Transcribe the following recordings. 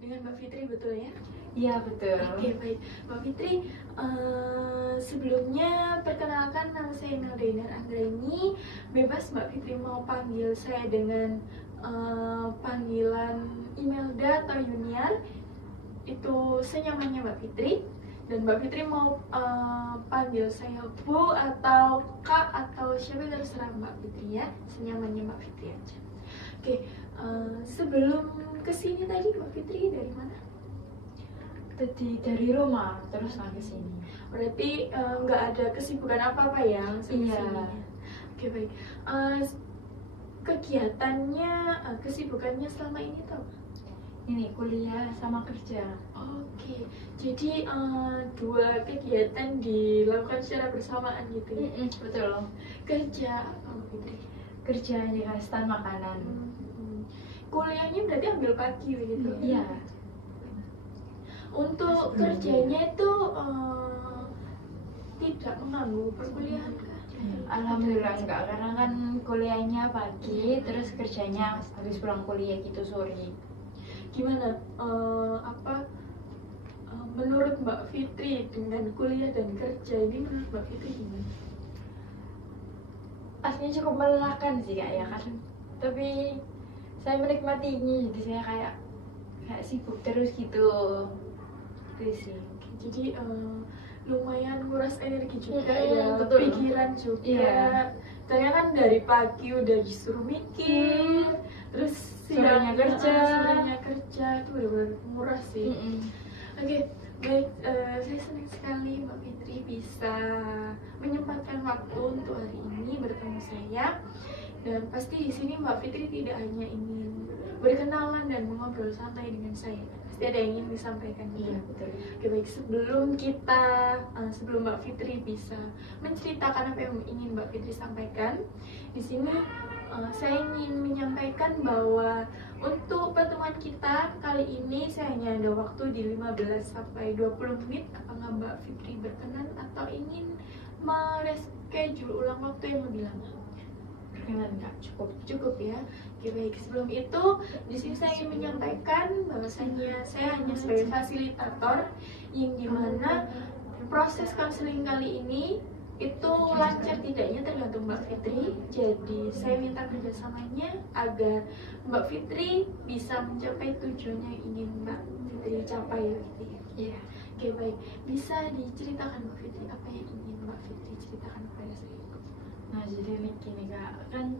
Dengan Mbak Fitri, betul ya? Iya, betul. Oke, baik. Mbak Fitri, sebelumnya perkenalkan, nama saya Imelda Inar Anggraini. Bebas Mbak Fitri mau panggil saya dengan panggilan Imelda atau Yuniar, itu senyamannya Mbak Fitri. Dan Mbak Fitri mau panggil saya Bu atau Kak atau siapa, terserah Mbak Fitri ya, senyamannya Mbak Fitri aja. Oke, sebelum kesini tadi Mbak Fitri dari mana? Tadi dari rumah terus ke sini. Berarti nggak ada kesibukan apa-apa ya? Iya. Oke, baik. Kegiatannya, kesibukannya selama ini tuh? Ini kuliah sama kerja. Oke, jadi dua kegiatan dilakukan secara bersamaan gitu ya? Betul. Kerja apa Mbak Fitri? Kerja di kastan makanan. Kuliahnya berarti ambil pagi begitu? Iya. Untuk kerjanya itu tidak mengganggu perkuliahan kah? Alhamdulillah enggak, karena kan kuliahnya pagi, terus kerjanya habis pulang kuliah gitu sore. Gimana? Menurut Mbak Fitri dengan kuliah dan kerja ini, menurut Mbak Fitri gimana? Pastinya cukup melelahkan sih Kak ya kan. Tapi saya menikmatinya, jadi saya kayak sibuk terus gitu. Itu sih. Jadi lumayan nguras energi juga ya, betul. Pikiran juga. Iya. Karena kan dari pagi udah disuruh mikir, terus Sorenya kerja itu benar-benar nguras sih. Oke, baik. Saya senang sekali Mbak Fitri bisa menyempatkan waktu untuk hari ini bertemu saya. Dan pasti di sini Mbak Fitri tidak hanya ingin berkenalan dan mengobrol santai dengan saya, pasti ada yang ingin disampaikan. Iya, betul. Oke, baik. Sebelum Mbak Fitri bisa menceritakan apa yang ingin Mbak Fitri sampaikan, di sini saya ingin menyampaikan bahwa untuk pertemuan kita kali ini saya hanya ada waktu di 15 sampai 20 menit. Apakah Mbak Fitri berkenan atau ingin mereschedule ulang waktu yang lebih lama? Enggak, Cukup ya. Oke, baik. Sebelum itu, di sini saya ingin menyampaikan bahwasanya saya hanya sebagai fasilitator, yang dimana proses konseling kali ini itu lancar tidaknya tergantung Mbak Fitri. Jadi saya minta kerjasamanya agar Mbak Fitri bisa mencapai tujuannya yang ingin Mbak Fitri capai gitu ya. Iya. Oke, baik. Bisa diceritakan Mbak Fitri apa yang ingin Mbak Fitri ceritakan kepada saya? Nah, jadi gini Kak, kan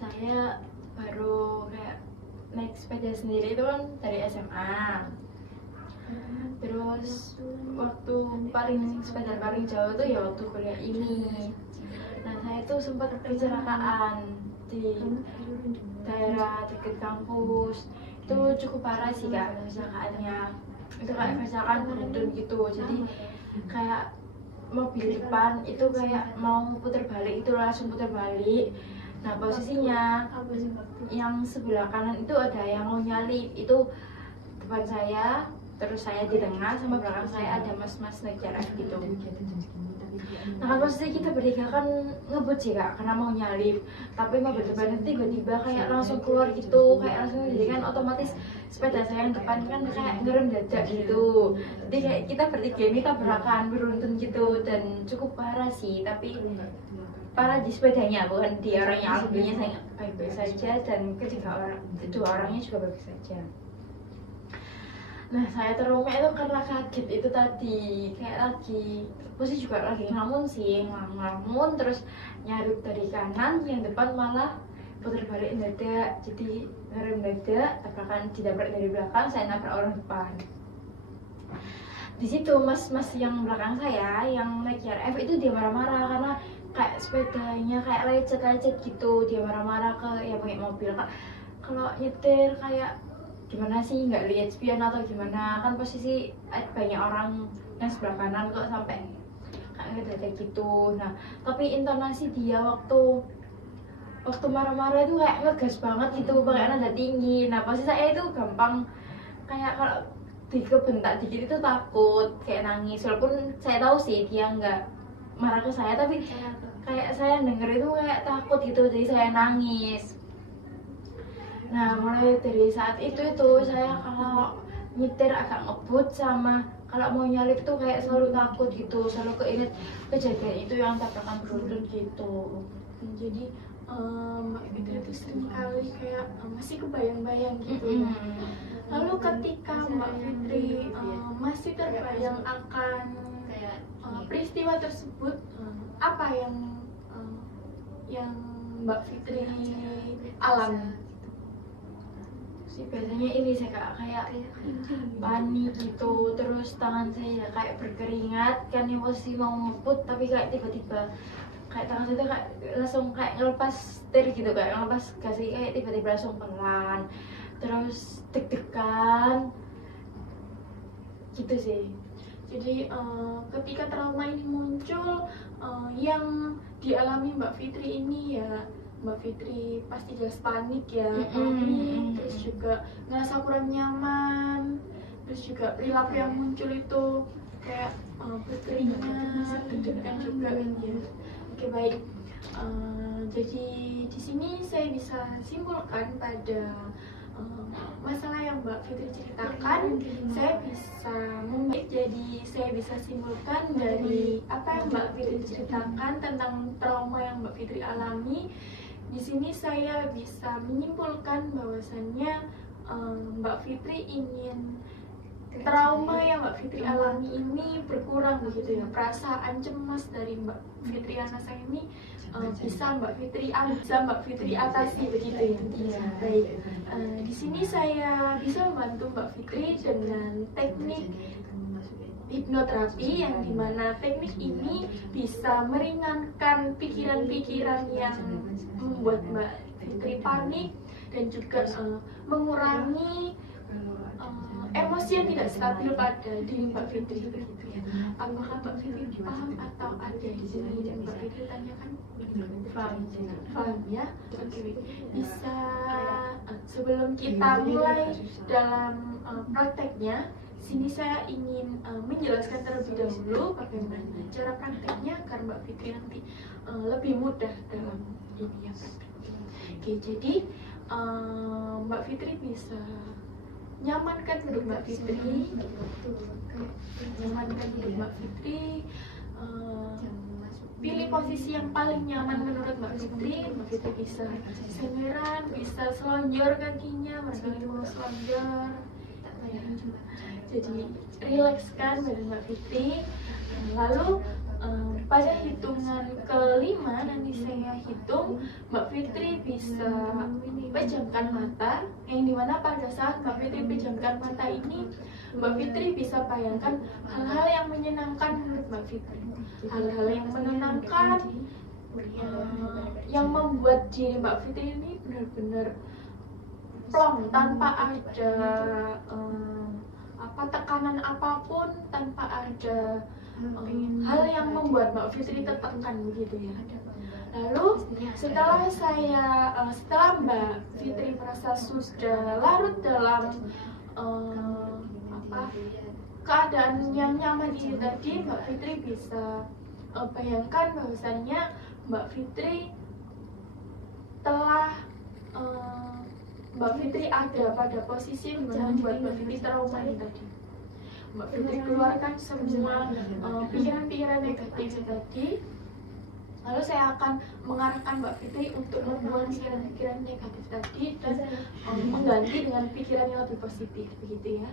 saya baru kayak naik sepeda sendiri itu kan dari SMA. Terus waktu sepeda paling jauh tuh ya waktu kuliah ini. Nah, saya tuh sempat kecelakaan di daerah dekat kampus. Itu cukup parah sih Kak kecelakaannya. Itu kayak kecelakaan beruntun gitu. Jadi kayak mobil depan itu kayak mau putar balik, itu langsung putar balik. Nah, posisinya yang sebelah kanan itu ada yang mau nyalip, itu depan saya, terus saya di tengah, sama belakang saya ada mas-mas naik jarak gitu. Nah, kan posisi kita bertiga kan ngebut sih Kak, karena mau nyalip. Tapi mobil depan itu tiba-tiba kayak langsung keluar gitu, kayak langsung, jadi kan otomatis sepeda saya yang depan kan kayak ngerem dadak gitu. Jadi kayak kita bertiga ini tabrakan beruntun gitu, dan cukup parah sih. Tapi parah di sepedanya, bukan di orangnya. Alhamdulillah saya baik-baik saja, dan kedua orangnya juga baik saja. Nah, saya trauma itu karena kaget itu tadi, kayak lagi posisi juga lagi ngelamun sih, ngelamun terus nyarip dari kanan, yang depan malah putar balik mendadak, jadi ngerem mendadak, tabrakan ditabrak dari belakang, saya nabrak orang depan. Di situ mas-mas yang belakang saya yang naik CRF itu dia marah-marah karena kayak sepedanya kayak lecet gitu, dia marah-marah ke ya pakai mobil Kak. Kalau nyetir kayak gimana sih, nggak lihat spion atau gimana, kan posisi banyak orang yang sebelah kanan kok sampai kayak gitu. Nah, tapi intonasi dia waktu marah-marah itu kayak ngegas banget gitu, pakai nada tinggi. Nah, posisi saya itu gampang kayak kalau dikebentak dikit itu takut, kayak nangis. Walaupun saya tahu sih dia nggak marah ke saya, tapi kayak saya denger itu kayak takut gitu, jadi saya nangis. Nah, mulai dari saat itu saya kalau nyetir agak ngebut, sama kalau mau nyalip tuh kayak selalu takut gitu, selalu keinget kejadian itu yang tabrakan beruntun gitu. Jadi Mbak Fitri itu sering kali kayak masih kebayang-bayang gitu ya. Lalu ketika Mbak Fitri masih terbayang akan peristiwa tersebut, apa yang Mbak Fitri alami? Sih biasanya ini saya kayak panik gitu, terus tangan saya kayak berkeringat kan, emosi mau ngebut tapi kayak tiba-tiba kayak tangan saya tuh kayak langsung kayak ngelepas setir gitu, kayak ngelepas gas, kayak tiba-tiba langsung pelan, terus deg-degan gitu sih. Jadi ketika trauma ini muncul, yang dialami Mbak Fitri ini ya, Mbak Fitri pasti jelas panik ya, panik, terus juga ngerasa kurang nyaman, terus juga perilaku yang muncul itu kayak berkeringat, deg-degan juga ya. Oke, baik. Jadi di sini saya bisa simpulkan pada masalah yang Mbak Fitri ceritakan, saya bisa simpulkan dari apa yang Mbak Fitri ceritakan tentang trauma yang Mbak Fitri alami. Di sini saya bisa menyimpulkan bahwasannya Mbak Fitri ingin trauma yang Mbak Fitri alami ini berkurang begitu ya. Perasaan cemas dari Mbak Fitri anak saya ini bisa Mbak Fitri atasi begitu ya. Baik. Di sini saya bisa membantu Mbak Fitri dengan teknik hipnoterapi, yang dimana teknik ini bisa meringankan pikiran-pikiran yang membuat Mbak Fitri panik dan juga mengurangi emosi yang tidak stabil pada diri Mbak Fitri begitu ya. Apakah Mbak Fitri paham atau ada di sini yang Mbak Fitri tanyakan? Paham ya. Oke, bisa sebelum kita mulai dalam prakteknya, sini saya ingin menjelaskan terlebih dahulu bagaimana cara prakteknya agar Mbak Fitri nanti lebih mudah dalam ini ya prakteknya. Oke, jadi Mbak Fitri bisa nyamankan duduk Mbak Fitri, pilih posisi yang paling nyaman menurut Mbak Fitri. Mbak Fitri bisa senderan, bisa selonjor kakinya, barangkali mau selonjor. Jadi rilekskan badan Mbak Fitri. Lalu pada hitungan kelima nanti saya hitung, Mbak Fitri bisa pejamkan mata, yang dimana pada saat Mbak Fitri pejamkan mata ini, Mbak Fitri bisa bayangkan hal-hal yang menyenangkan menurut Mbak Fitri, hal-hal yang menenangkan, yang membuat diri Mbak Fitri ini benar-benar plong, tanpa ada tekanan apapun, tanpa ada hal yang membuat Mbak Fitri tertekan begitu ya. Lalu setelah Mbak Fitri merasa sudah larut dalam keadaan yang nyaman ini tadi, Mbak Fitri bisa bayangkan bahwasannya Mbak Fitri ada pada posisi yang membuat Mbak Fitri trauma ini tadi. Mbak Fitri keluarkan semua pikiran-pikiran negatif tadi. Lalu saya akan mengarahkan Mbak Fitri untuk membuang pikiran-pikiran negatif tadi dan mengganti dengan pikiran yang lebih positif begitu ya.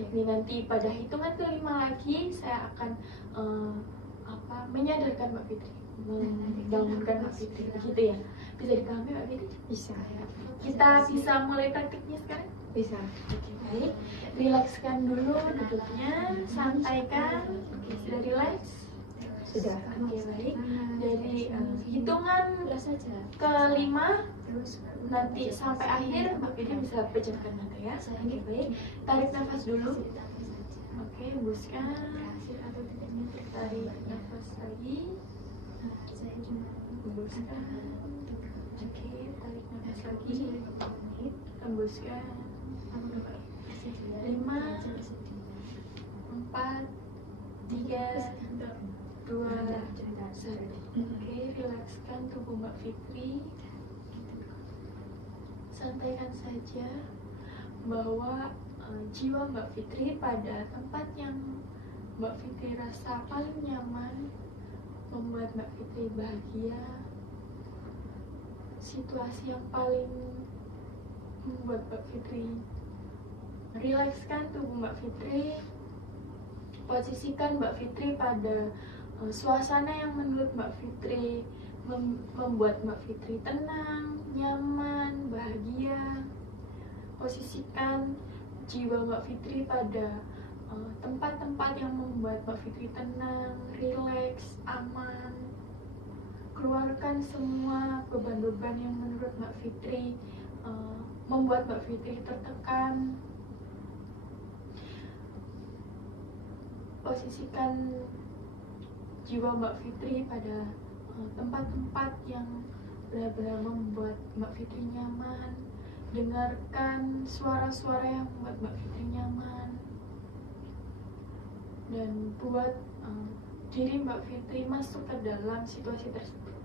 Ini nanti pada hitungan kelima lagi saya akan menyadarkan Mbak Fitri, membangunkan Mbak Fitri begitu ya. Bisa dipahami Mbak Fitri? Bisa. Kita bisa mulai praktiknya sekarang? Bisa. Oke, baik. Rilekskan dulu duduknya, santaikan. Oke, sudah rileks? Sudah. Oke, baik. Dari hitungan kelima nanti sampai akhir Mbak Fitri bisa pejamkan mata ya. Oke, baik. Tarik nafas dulu. Oke, hembuskan. Tarik nafas lagi. Hembuskan. Oke, tarik nafas lagi. Hembuskan. 5, 4, 3, 2, 1. Oke, rilekskan tubuh Mbak Fitri. santaikan saja bahwa jiwa Mbak Fitri pada tempat yang Mbak Fitri rasa paling nyaman, membuat Mbak Fitri bahagia, situasi yang paling membuat Mbak Fitri rilekskan tubuh Mbak Fitri. Posisikan Mbak Fitri pada suasana yang menurut Mbak Fitri membuat Mbak Fitri tenang, nyaman, bahagia. Posisikan jiwa Mbak Fitri pada tempat-tempat yang membuat Mbak Fitri tenang, rileks, aman. Keluarkan semua beban-beban yang menurut Mbak Fitri membuat Mbak Fitri tertekan. Posisikan jiwa Mbak Fitri pada tempat-tempat yang benar-benar membuat Mbak Fitri nyaman. Dengarkan suara-suara yang membuat Mbak Fitri nyaman, dan buat diri Mbak Fitri masuk ke dalam situasi tersebut.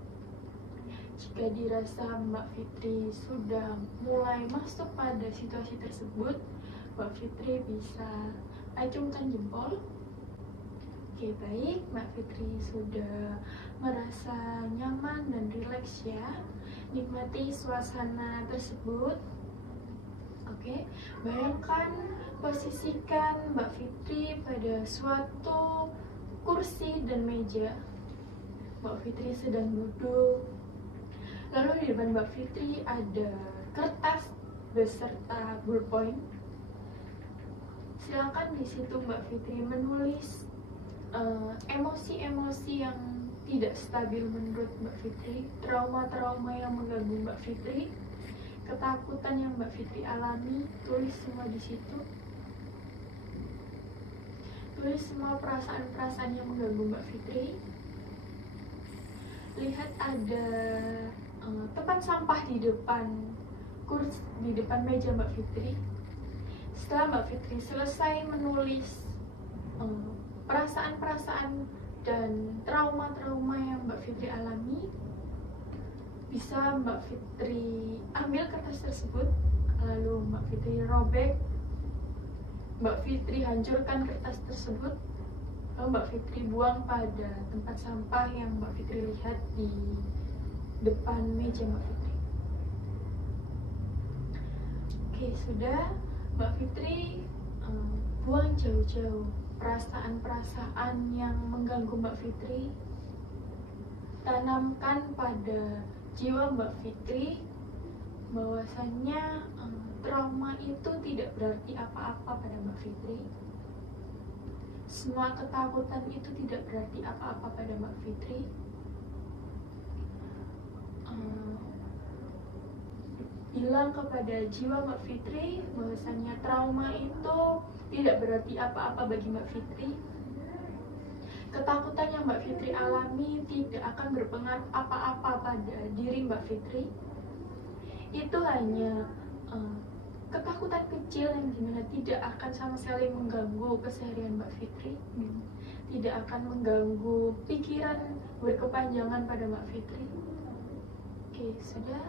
Jika dirasa Mbak Fitri sudah mulai masuk pada situasi tersebut, Mbak Fitri bisa acungkan jempol. Oke, baik, Mbak Fitri sudah merasa nyaman dan rileks ya. Nikmati suasana tersebut. Oke, bayangkan, posisikan Mbak Fitri pada suatu kursi dan meja. Mbak Fitri sedang duduk. Lalu di depan Mbak Fitri ada kertas beserta ballpoint. Silakan di situ Mbak Fitri menulis emosi-emosi yang tidak stabil menurut Mbak Fitri, trauma-trauma yang mengganggu Mbak Fitri, ketakutan yang Mbak Fitri alami. Tulis semua di situ. Tulis semua perasaan-perasaan yang mengganggu Mbak Fitri. Lihat ada tempat sampah di depan meja Mbak Fitri. Setelah Mbak Fitri selesai menulis perasaan-perasaan dan trauma-trauma yang Mbak Fitri alami, bisa Mbak Fitri ambil kertas tersebut, lalu Mbak Fitri robek, Mbak Fitri hancurkan kertas tersebut, lalu Mbak Fitri buang pada tempat sampah yang Mbak Fitri lihat di depan meja Mbak Fitri. Oke, sudah, Mbak Fitri buang jauh-jauh perasaan-perasaan yang mengganggu Mbak Fitri. Tanamkan pada jiwa Mbak Fitri bahwasannya trauma itu tidak berarti apa-apa pada Mbak Fitri. Semua ketakutan itu tidak berarti apa-apa pada Mbak Fitri. Bilang kepada jiwa Mbak Fitri bahwasannya trauma itu tidak berarti apa-apa bagi Mbak Fitri. Ketakutan yang Mbak Fitri alami tidak akan berpengaruh apa-apa pada diri Mbak Fitri. Itu hanya ketakutan kecil yang dimana tidak akan sama sekali mengganggu keseharian Mbak Fitri, tidak akan mengganggu pikiran berkepanjangan pada Mbak Fitri. Oke, sudah.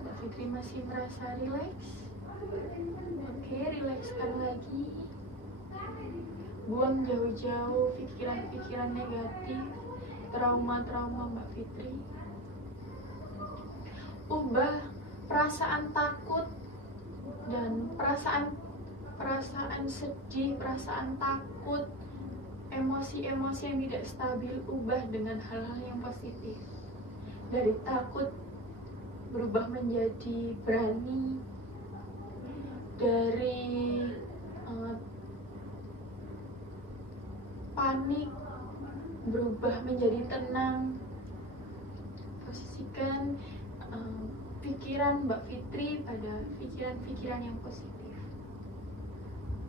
Mbak Fitri masih merasa rileks? Oke, rilekskan lagi. Buang jauh-jauh pikiran-pikiran negatif, trauma-trauma Mbak Fitri. Ubah perasaan takut dan perasaan sedih, perasaan takut, emosi-emosi yang tidak stabil, ubah dengan hal-hal yang positif. Dari takut berubah menjadi berani, dari panik berubah menjadi tenang. Posisikan pikiran Mbak Fitri pada pikiran-pikiran yang positif.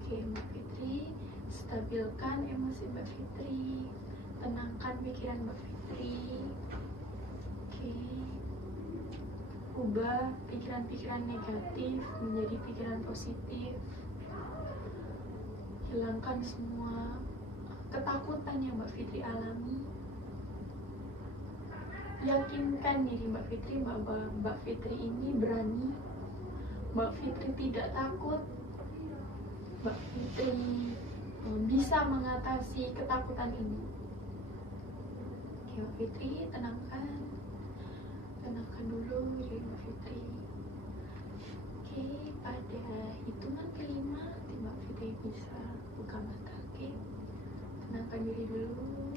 Oke, Mbak Fitri, stabilkan emosi Mbak Fitri, tenangkan pikiran Mbak Fitri. Oke, ubah pikiran-pikiran negatif menjadi pikiran positif. Hilangkan semua ketakutan yang Mbak Fitri alami. Yakinkan diri Mbak Fitri bahwa Mbak Fitri ini berani, Mbak Fitri tidak takut, Mbak Fitri bisa mengatasi ketakutan ini. Oke, Mbak Fitri, tenangkan dulu diri Mbak Fitri. Oke, pada hitungan kelima nanti Mbak Fitri bisa buka mata. Oke, tenangkan diri dulu.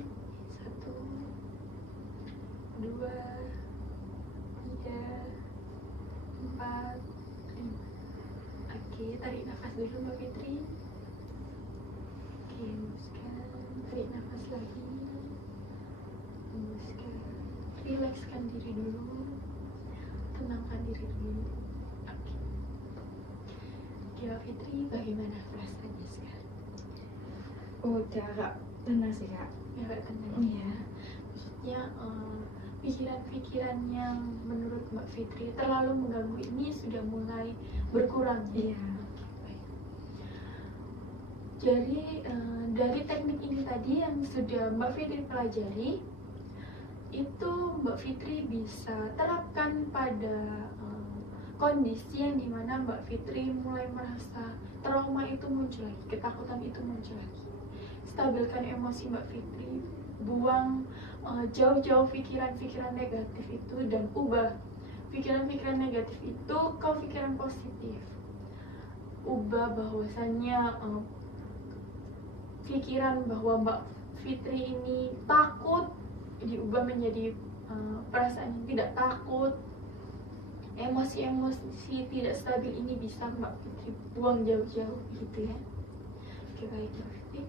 1, 2, 3, 4, 5. Oke, tarik nafas dulu Mbak Fitri. Oke, hembuskan. Tarik nafas lagi. Hembuskan. Rilekskan diri dulu. Tenangkan diri dulu. Oke. Oke, Mbak Fitri, bagaimana perasaannya sekarang? Udah Kak, tenang sih Kak. Ya, Kak, tenang. Iya. Maksudnya pikiran-pikiran yang menurut Mbak Fitri terlalu mengganggu ini sudah mulai berkurang. Iya. Baik. Jadi dari teknik ini tadi yang sudah Mbak Fitri pelajari, itu Mbak Fitri bisa terapkan pada kondisi yang dimana Mbak Fitri mulai merasa trauma itu muncul lagi, ketakutan itu muncul lagi. Stabilkan emosi Mbak Fitri, buang jauh-jauh pikiran-pikiran negatif itu dan ubah pikiran-pikiran negatif itu ke pikiran positif. Ubah bahwasannya pikiran bahwa Mbak Fitri ini takut diubah menjadi perasaan yang tidak takut. Emosi-emosi tidak stabil ini bisa Mbak Fitri buang jauh-jauh gitu ya. Oke, baik Mbak Fitri.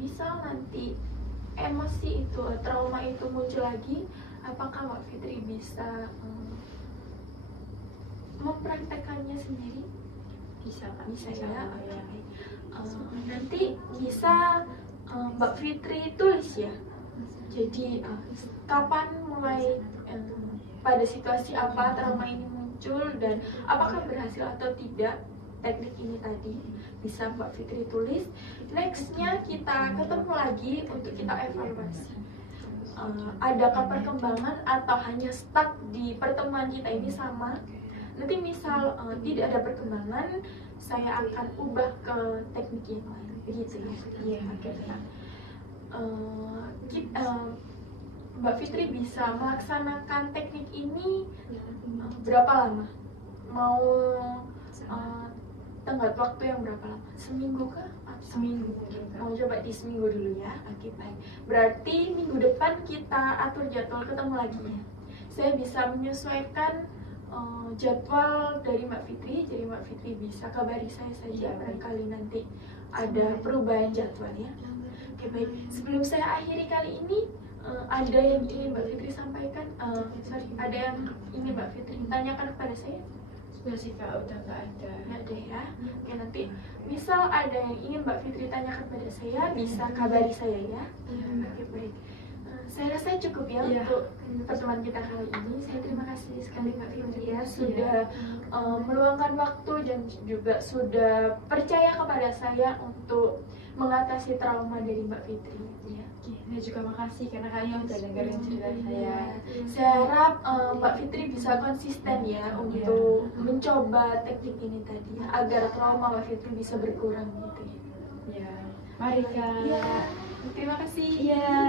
Misal nanti emosi itu, trauma itu muncul lagi, apakah Mbak Fitri bisa mempraktekannya sendiri? Bisa Kak? Bisa ya. Oke. Nanti bisa Mbak Fitri tulis ya. Jadi kapan mulai, pada situasi apa trauma ini muncul dan apakah berhasil atau tidak teknik ini tadi, bisa Mbak Fitri tulis. Nextnya kita ketemu lagi untuk kita evaluasi. Adakah perkembangan atau hanya stuck di pertemuan kita ini sama? Nanti misal tidak ada perkembangan, saya akan ubah ke teknik yang lain, begitu ya. Iya. Mbak Fitri bisa melaksanakan teknik ini berapa lama? Mau tenggat waktu yang berapa lama? Seminggu kah? Seminggu. Mau coba di seminggu dulu ya. Oke, baik. Berarti minggu depan kita atur jadwal ketemu lagi ya. Saya bisa menyesuaikan jadwal dari Mbak Fitri, jadi Mbak Fitri bisa kabari saya saja barangkali nanti ada perubahan jadwal ya. Oke, baik. Sebelum saya akhiri kali ini, ada yang ingin Mbak Fitri sampaikan? Ada yang ingin Mbak Fitri tanyakan kepada saya? Sudah sih Kak, udah nggak ada. Nggak ada ya. Oke, nanti misal ada yang ingin Mbak Fitri tanyakan kepada saya, bisa kabari saya ya. Oke, baik. Saya rasa cukup ya untuk pertemuan kita kali ini. Saya terima kasih sekali Mbak Fitri ya sudah meluangkan waktu dan juga sudah percaya kepada saya untuk mengatasi trauma dari Mbak Fitri ya. Saya juga makasih karena kalian udah dengerin cerita saya. Saya harap Mbak Fitri bisa konsisten ya untuk mencoba teknik ini tadi ya, agar trauma Mbak Fitri bisa berkurang gitu ya. Ya, mari Kak. Ya, terima kasih. Iya.